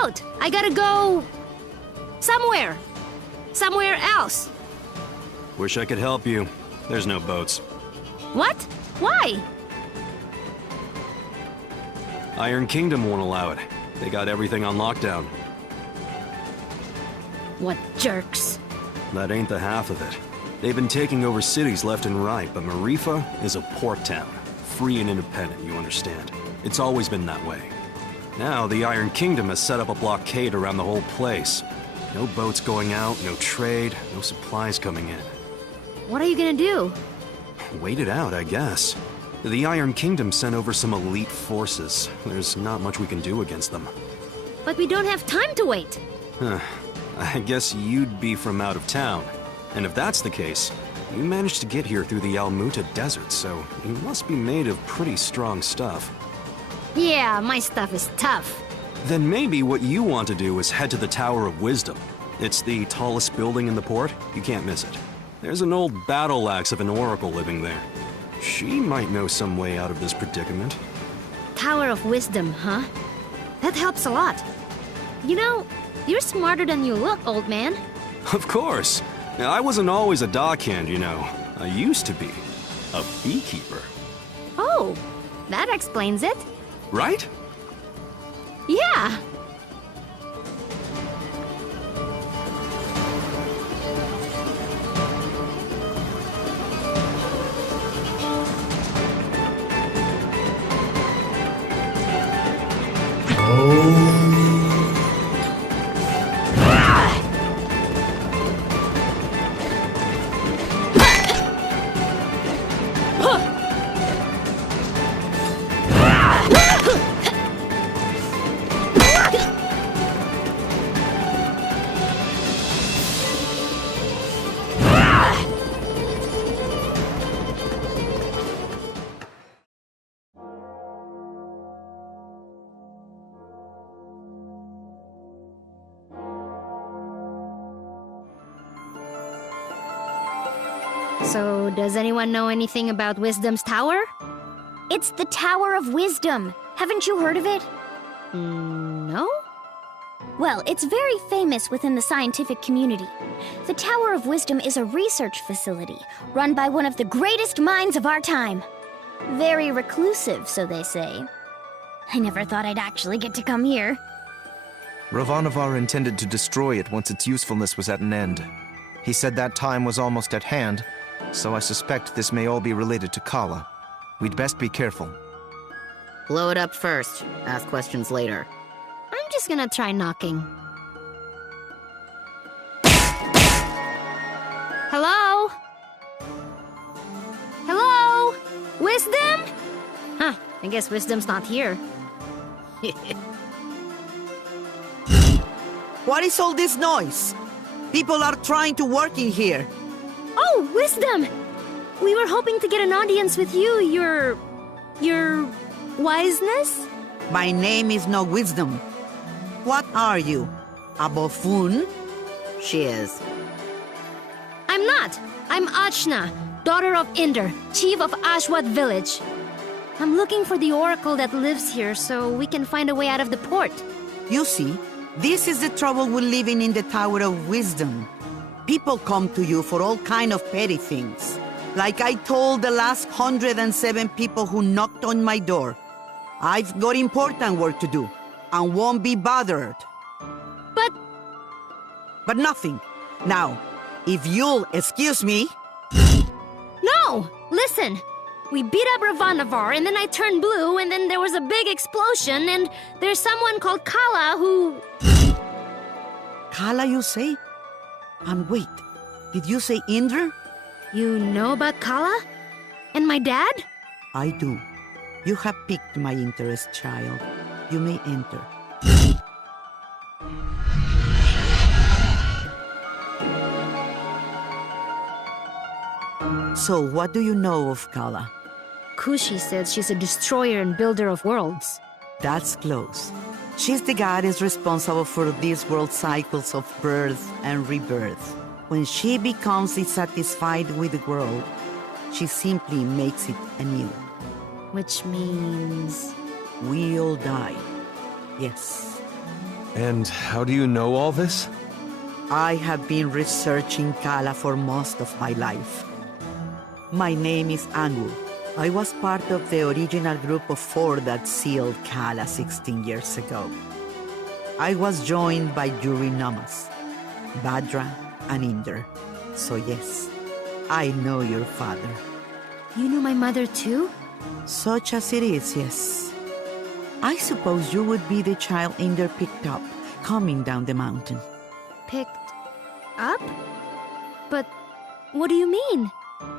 boat. I gotta go... somewhere. Somewhere else. Wish I could help you. There's no boats. What? Why? Iron Kingdom won't allow it. They got everything on lockdown. What jerks. That ain't the half of it. They've been taking over cities left and right, but Marifa is a port town. Free and independent, you understand. It's always been that way. Now, the Iron Kingdom has set up a blockade around the whole place. No boats going out, no trade, no supplies coming in. What are you gonna do? Wait it out, I guess. The Iron Kingdom sent over some elite forces. There's not much we can do against them. But we don't have time to wait. I guess you'd be from out of town. And if that's the case, you managed to get here through the Almuta Desert, so you must be made of pretty strong stuff. Yeah, my stuff is tough. Then maybe what you want to do is head to the Tower of Wisdom. It's the tallest building in the port. You can't miss it. There's an old battle axe of an oracle living there. She might know some way out of this predicament. Tower of Wisdom, huh? That helps a lot. You know, you're smarter than you look, old man. Of course. I wasn't always a dockhand, you know. I used to be. A beekeeper. Oh, that explains it. Right? Yeah. So, does anyone know anything about Wisdom's Tower? It's the Tower of Wisdom. Haven't you heard of it? No? Well, it's very famous within the scientific community. The Tower of Wisdom is a research facility run by one of the greatest minds of our time. Very reclusive, so they say. I never thought I'd actually get to come here. Ravanavar intended to destroy it once its usefulness was at an end. He said that time was almost at hand, so I suspect this may all be related to Kala. We'd best be careful. Blow it up first. Ask questions later. I'm just gonna try knocking. Hello? Hello? Wisdom? Huh, I guess Wisdom's not here. What is all this noise? People are trying to work in here. Oh, Wisdom! We were hoping to get an audience with you, your wiseness? My name is no Wisdom. What are you? A buffoon? She is. I'm not. I'm Achna, daughter of Inder, chief of Ashwat village. I'm looking for the oracle that lives here so we can find a way out of the port. You see, this is the trouble with living in the Tower of Wisdom. People come to you for all kind of petty things. Like I told the last 107 people who knocked on my door. I've got important work to do, and won't be bothered. But nothing. Now, if you'll excuse me... No! Listen! We beat up Ravanavar, and then I turned blue, and then there was a big explosion, and there's someone called Kala who... Kala, you say? And wait, did you say Indra? You know about Kala? And my dad? I do. You have piqued my interest, child. You may enter. So, what do you know of Kala? Kushi said she's a destroyer and builder of worlds. That's close. She's the goddess responsible for these world cycles of birth and rebirth. When she becomes dissatisfied with the world, she simply makes it anew. Which means... We all die. Yes. And how do you know all this? I have been researching Kala for most of my life. My name is Angu. I was part of the original group of 4 that sealed Kala 16 years ago. I was joined by Yuri Namas, Badra, and Inder. So yes, I know your father. You knew my mother too? Such as it is, yes. I suppose you would be the child Inder picked up, coming down the mountain. Picked up? But what do you mean?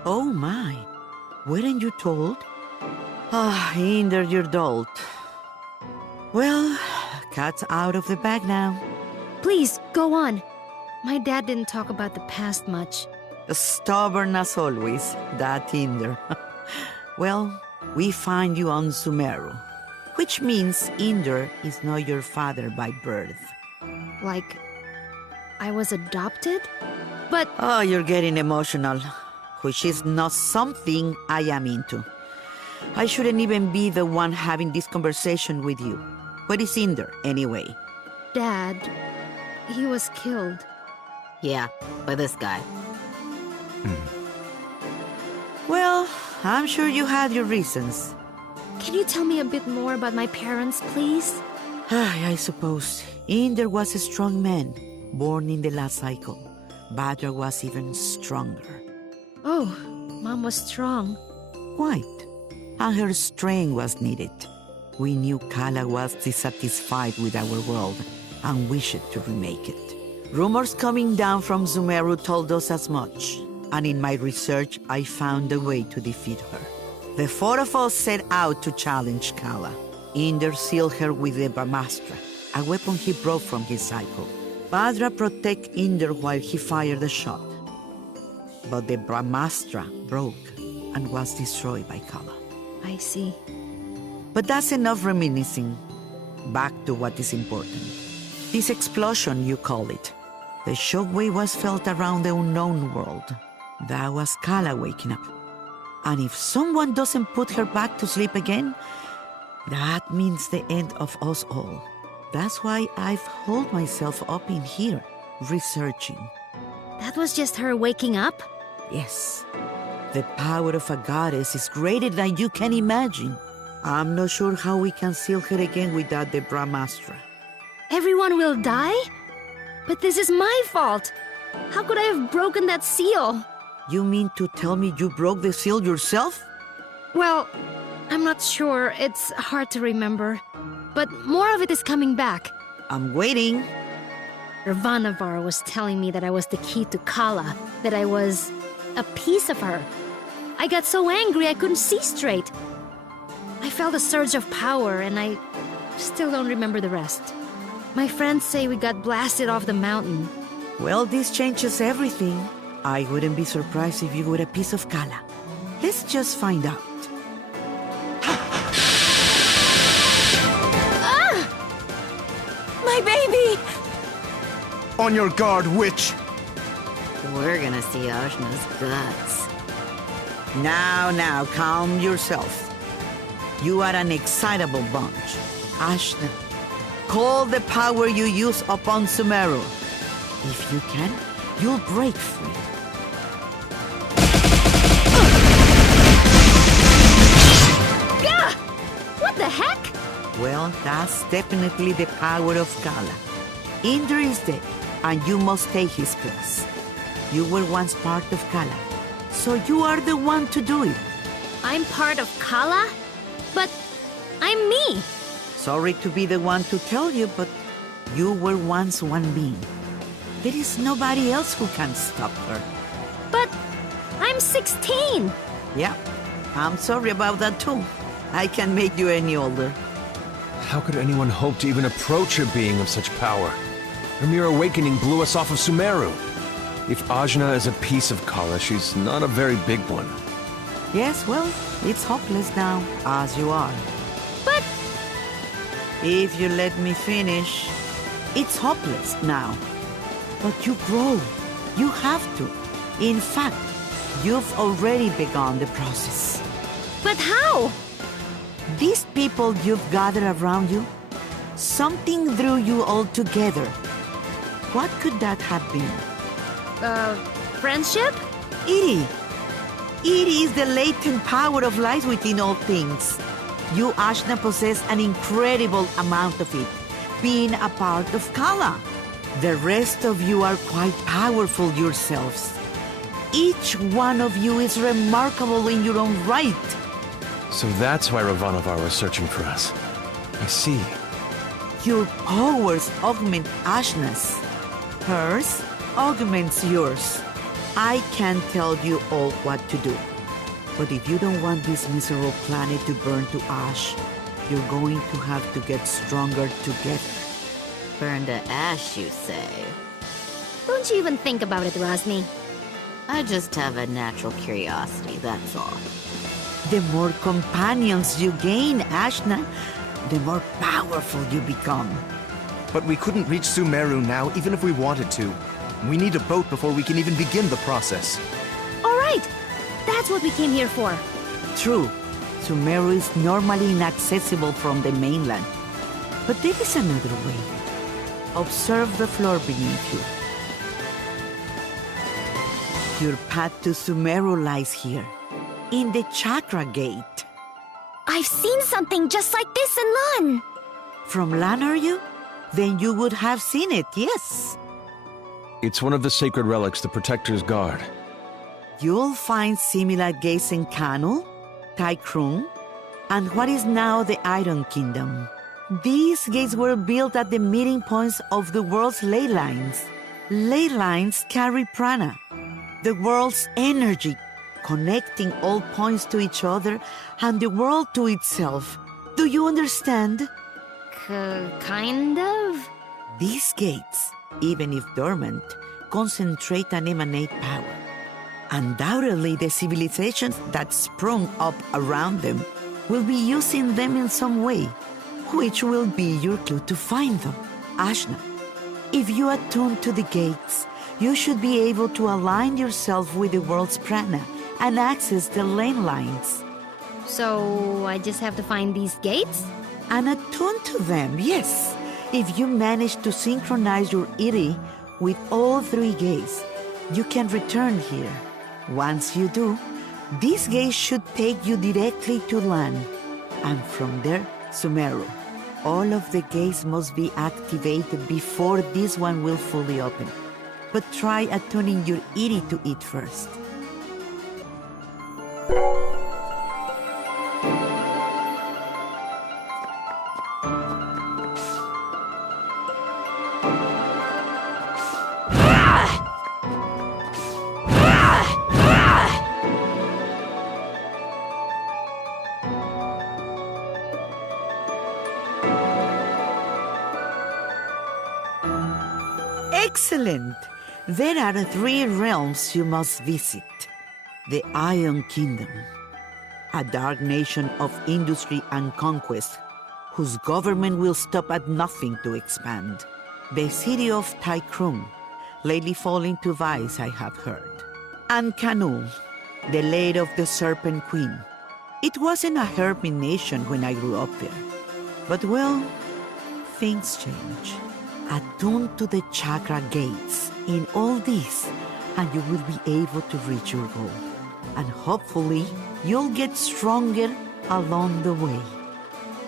Oh my, weren't you told? Ah, Inder, you're dolt. Well, cat's out of the bag now. Please, go on. My dad didn't talk about the past much. Stubborn as always, that Inder. Well, we find you on Sumeru, which means Inder is not your father by birth. Like, I was adopted? But Oh, you're getting emotional, which is not something I am into. I shouldn't even be the one having this conversation with you. Where is Inder, anyway? Dad, he was killed. Yeah, by this guy. Well, I'm sure you had your reasons. Can you tell me a bit more about my parents, please? I suppose. Inder was a strong man, born in the last cycle. Badra was even stronger. Oh, Mom was strong. Quite. And her strength was needed. We knew Kala was dissatisfied with our world and wished to remake it. Rumors coming down from Sumeru told us as much, and in my research I found a way to defeat her. The 4 of us set out to challenge Kala. Inder sealed her with the Brahmastra, a weapon he brought from his cycle. Badra protected Inder while he fired the shot. But the Brahmastra broke and was destroyed by Kala. I see. But that's enough reminiscing. Back to what is important. This explosion, you call it. The shockwave was felt around the unknown world. That was Kala waking up. And if someone doesn't put her back to sleep again, that means the end of us all. That's why I've holed myself up in here, researching. That was just her waking up? Yes. The power of a goddess is greater than you can imagine. I'm not sure how we can seal her again without the Brahmastra. Everyone will die? But this is my fault. How could I have broken that seal? You mean to tell me you broke the seal yourself? Well, I'm not sure. It's hard to remember. But more of it is coming back. I'm waiting. Ravanavar was telling me that I was the key to Kala, that I was a piece of her. I got so angry I couldn't see straight. I felt a surge of power, and I still don't remember the rest. My friends say we got blasted off the mountain. Well, this changes everything. I wouldn't be surprised if you were a piece of Kala. Let's just find out. My baby! On your guard, witch! We're gonna see Ajna's guts. Now, calm yourself. You are an excitable bunch. Ashna, call the power you use upon Sumeru. If you can, you'll break free. Gah! What the heck? Well, that's definitely the power of Kala. Inder is dead, and you must take his place. You were once part of Kala, so you are the one to do it. I'm part of Kala? But I'm me. Sorry to be the one to tell you, but you were once one being. There is nobody else who can stop her. But I'm 16. Yeah, I'm sorry about that too. I can't make you any older. How could anyone hope to even approach a being of such power? Her mere awakening blew us off of Sumeru. If Ajna is a piece of Kala, she's not a very big one. Yes, well, it's hopeless now, as you are. But If you let me finish, it's hopeless now. But you grow. You have to. In fact, you've already begun the process. how? These people you've gathered around you, Something drew you all together. What could that have been? Friendship? Iri. Iri is the latent power of life within all things. You, Ashna, possess an incredible amount of it, being a part of Kala. The rest of you are quite powerful yourselves. Each one of you is remarkable in your own right. So that's why Ravanavar was searching for us. I see. Your powers augment Ashna's. Hers augments yours. I can't tell you all what to do. But if you don't want this miserable planet to burn to ash, you're going to have to get stronger together. Burn to ash, you say? Don't you even think about it, Rosmi. I just have a natural curiosity, that's all. The more companions you gain, Ashna, the more powerful you become. But we couldn't reach Sumeru now, even if we wanted to. We need a boat before we can even begin the process. All right! That's what we came here for. True, Sumeru is normally inaccessible from the mainland. But there is another way. Observe the floor beneath you. Your path to Sumeru lies here, in the Chakra Gate. I've seen something just like this in Lan. From Lan, are you? Then you would have seen it, yes. It's one of the sacred relics the Protectors guard. You'll find similar gates in Kanu, Taikrung, and what is now the Iron Kingdom. These gates were built at the meeting points of the world's ley lines. Ley lines carry prana, the world's energy, connecting all points to each other and the world to itself. Do you understand? Kind of? These gates, even if dormant, concentrate and emanate power. Undoubtedly, the civilizations that sprung up around them will be using them in some way, which will be your clue to find them. Ashna, if you attune to the gates, you should be able to align yourself with the world's prana and access the lane lines. So, I just have to find these gates? And attune to them, yes. If you manage to synchronize your Iri with all three gates, you can return here. Once you do, these gates should take you directly to Lan, and from there, Sumeru. All of the gates must be activated before this one will fully open. But try attuning your Iri to it first. Excellent! There are three realms you must visit. The Iron Kingdom, a dark nation of industry and conquest, whose government will stop at nothing to expand. The city of Taikrung, lately falling to vice, I have heard. And Kanu, the lair of the Serpent Queen. It wasn't a hermit nation when I grew up there. But well, things change. Attune to the chakra gates in all this, and you will be able to reach your goal. And hopefully, you'll get stronger along the way.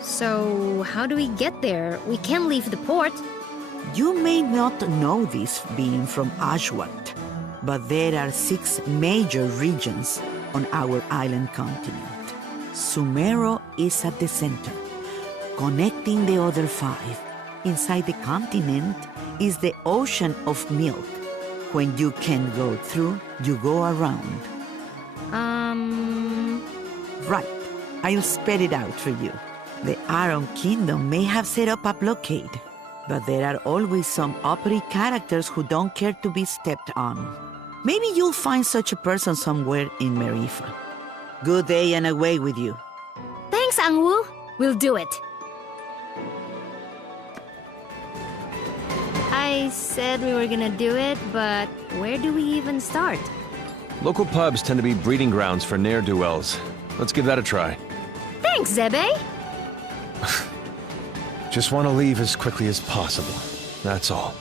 So, how do we get there? We can't leave the port. You may not know this being from Ashwat, but there are 6 major regions on our island continent. Sumeru is at the center, connecting the other 5. Inside the continent is the ocean of milk. When you can't go through, you go around. Right. I'll spell it out for you. The Iron Kingdom may have set up a blockade, but there are always some uppity characters who don't care to be stepped on. Maybe you'll find such a person somewhere in Marifa. Good day and away with you. Thanks, Angwu. We'll do it. I said we were gonna do it, but where do we even start? Local pubs tend to be breeding grounds for ne'er-do-wells. Let's give that a try. Thanks, Zebe! Just want to leave as quickly as possible. That's all.